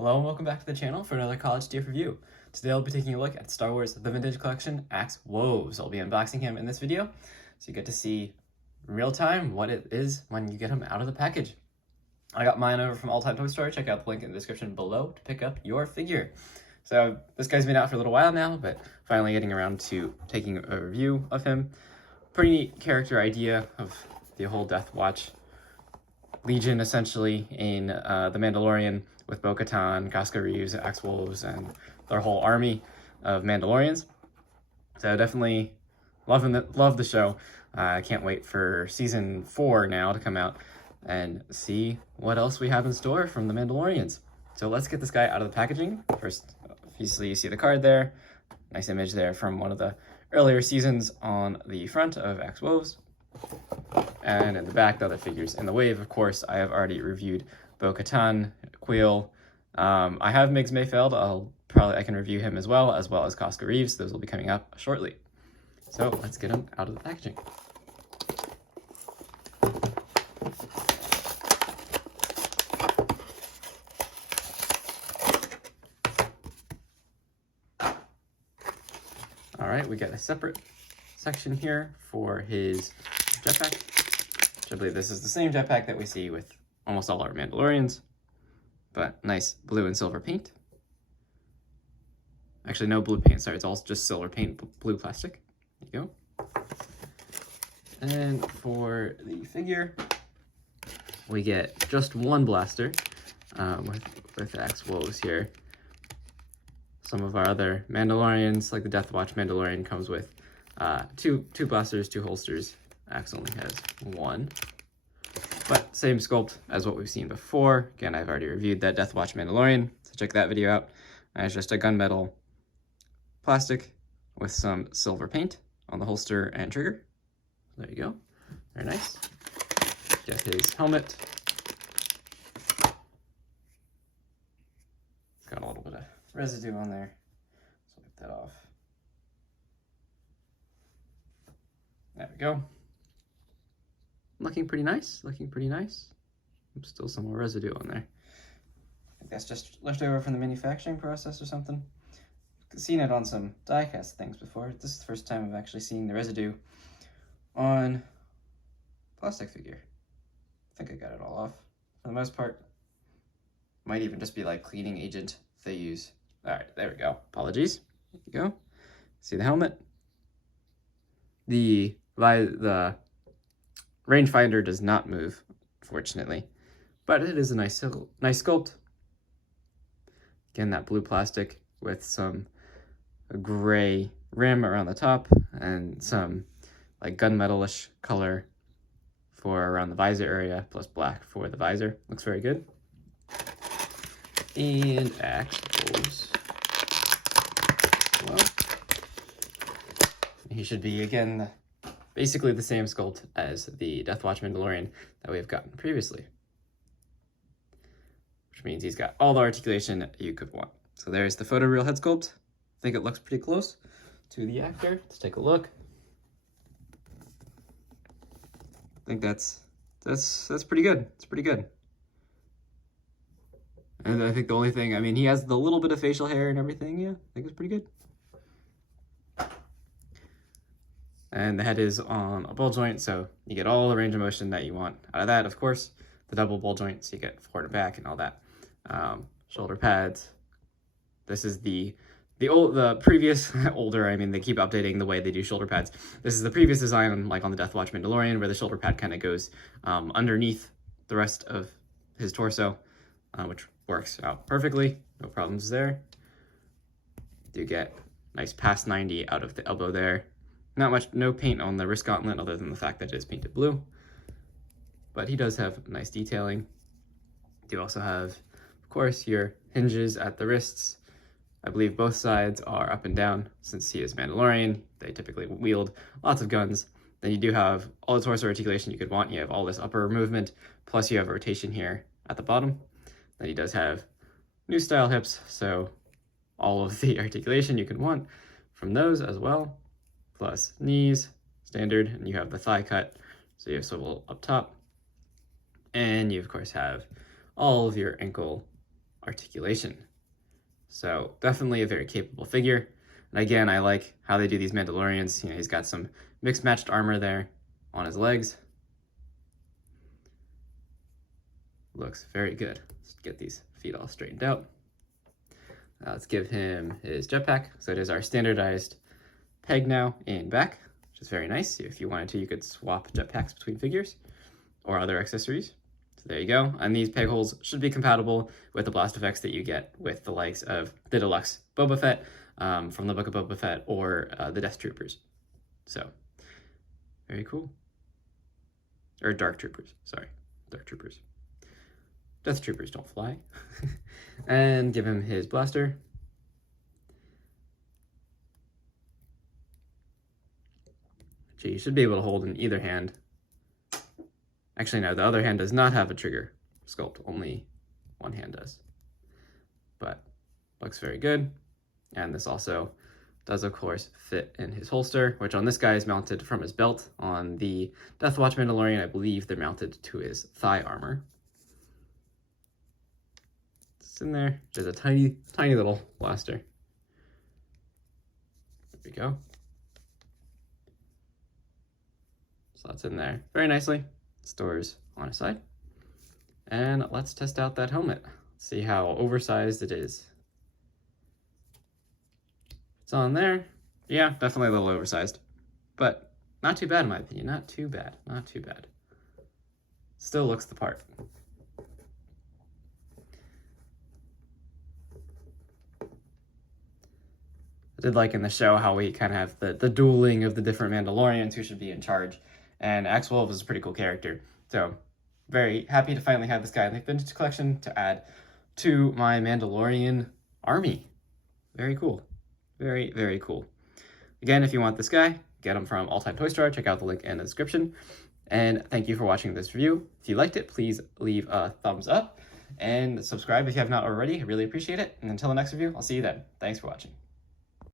Hello and welcome back to the channel for another College DF review. Today I'll be taking a look at Star Wars The Vintage Collection Axe Woves. I'll be unboxing him in this video, so you get to see in real time what it is when you get him out of the package. I got mine over from All Time Toy Store. Check out the link in the description below to pick up your figure. So this guy's been out for a little while now, but finally getting around to taking a review of him. Pretty neat character idea of the whole Death Watch Legion, essentially, in The Mandalorian, with Bo-Katan, Casca Reeves, Axe Woves, and their whole army of Mandalorians. So definitely love the show. I can't wait for season 4 now to come out and see what else we have in store from the Mandalorians. So let's get this guy out of the packaging. First, obviously you see the card there. Nice image there from one of the earlier seasons on the front of Axe Woves. And in the back, the other figures. In the wave, of course, I have already reviewed Bo-Katan, Quill. I have Migs Mayfeld. I can review him as well as Casca Reeves. Those will be coming up shortly. So let's get him out of the packaging. All right, we got a separate section here for his jetpack. I believe this is the same jetpack that we see with almost all our Mandalorians, but nice blue and silver paint. Actually, no blue paint, sorry, it's all just silver paint, blue plastic. There you go. And for the figure, we get just one blaster with Axe Woves here. Some of our other Mandalorians, like the Death Watch Mandalorian, comes with two blasters, two holsters. Axe only has one, but same sculpt as what we've seen before. Again, I've already reviewed that Death Watch Mandalorian, so check that video out. And it's just a gunmetal plastic with some silver paint on the holster and trigger. There you go, very nice. Get his helmet. It's got a little bit of residue on there, so wipe that off. There we go. Looking pretty nice, looking pretty nice. Still some more residue on there. I think that's just left over from the manufacturing process or something. I've seen it on some die-cast things before. This is the first time I've actually seen the residue on plastic figure. I think I got it all off for the most part. Might even just be like cleaning agent they use. All right, there we go. Apologies. There you go. See the helmet? The rangefinder does not move, fortunately, but it is a nice sculpt. Again, that blue plastic with some gray rim around the top and some like gunmetalish color for around the visor area, plus black for the visor. Looks very good. And Axe Woves. Well, he should be, again, basically the same sculpt as the Death Watch Mandalorian that we've gotten previously. Which means he's got all the articulation you could want. So there's the photoreal head sculpt. I think it looks pretty close to the actor. Let's take a look. I think that's pretty good. It's pretty good. And I think the only thing, I mean, he has the little bit of facial hair and everything. Yeah, I think it's pretty good. And the head is on a ball joint, so you get all the range of motion that you want out of that. Of course, the double ball joint, so you get forward and back and all that. Shoulder pads. This is the previous older. I mean, they keep updating the way they do shoulder pads. This is the previous design, like on the Death Watch Mandalorian, where the shoulder pad kind of goes underneath the rest of his torso, which works out perfectly. No problems there. Do get nice past 90 out of the elbow there. Not much, no paint on the wrist gauntlet other than the fact that it is painted blue. But he does have nice detailing. You also have, of course, your hinges at the wrists. I believe both sides are up and down. Since he is Mandalorian, they typically wield lots of guns. Then you do have all the torso articulation you could want. You have all this upper movement, plus you have a rotation here at the bottom. Then he does have new style hips, so all of the articulation you could want from those as well. Plus knees, standard, and you have the thigh cut, so you have swivel up top. And you, of course, have all of your ankle articulation. So definitely a very capable figure. And again, I like how they do these Mandalorians. You know, he's got some mixed matched armor there on his legs. Looks very good. Let's get these feet all straightened out. Let's give him his jetpack. So it is our standardized peg now in back, which is very nice. If you wanted to, you could swap jetpacks between figures or other accessories. So there you go. And these peg holes should be compatible with the blast effects that you get with the likes of the deluxe Boba Fett from the Book of Boba Fett or the Death Troopers. So very cool. Or Dark Troopers, sorry. Dark Troopers. Death Troopers don't fly. And give him his blaster. Which you should be able to hold in either hand. Actually, no, the other hand does not have a trigger sculpt. Only one hand does. But looks very good. And this also does, of course, fit in his holster, which on this guy is mounted from his belt. On the Death Watch Mandalorian, I believe they're mounted to his thigh armor. It's in there. There's a tiny, tiny little blaster. There we go. So that's in there very nicely. Stores on his side. And let's test out that helmet. See how oversized it is. It's on there. Yeah, definitely a little oversized. But not too bad in my opinion. Not too bad. Not too bad. Still looks the part. I did like in the show how we kind of have the dueling of the different Mandalorians who should be in charge. And Axe Wolf is a pretty cool character. So very happy to finally have this guy in the vintage collection to add to my Mandalorian army. Very cool. Very, very cool. Again, if you want this guy, get him from All Time Toy Store. Check out the link in the description. And thank you for watching this review. If you liked it, please leave a thumbs up and subscribe if you have not already. I really appreciate it. And until the next review, I'll see you then. Thanks for watching.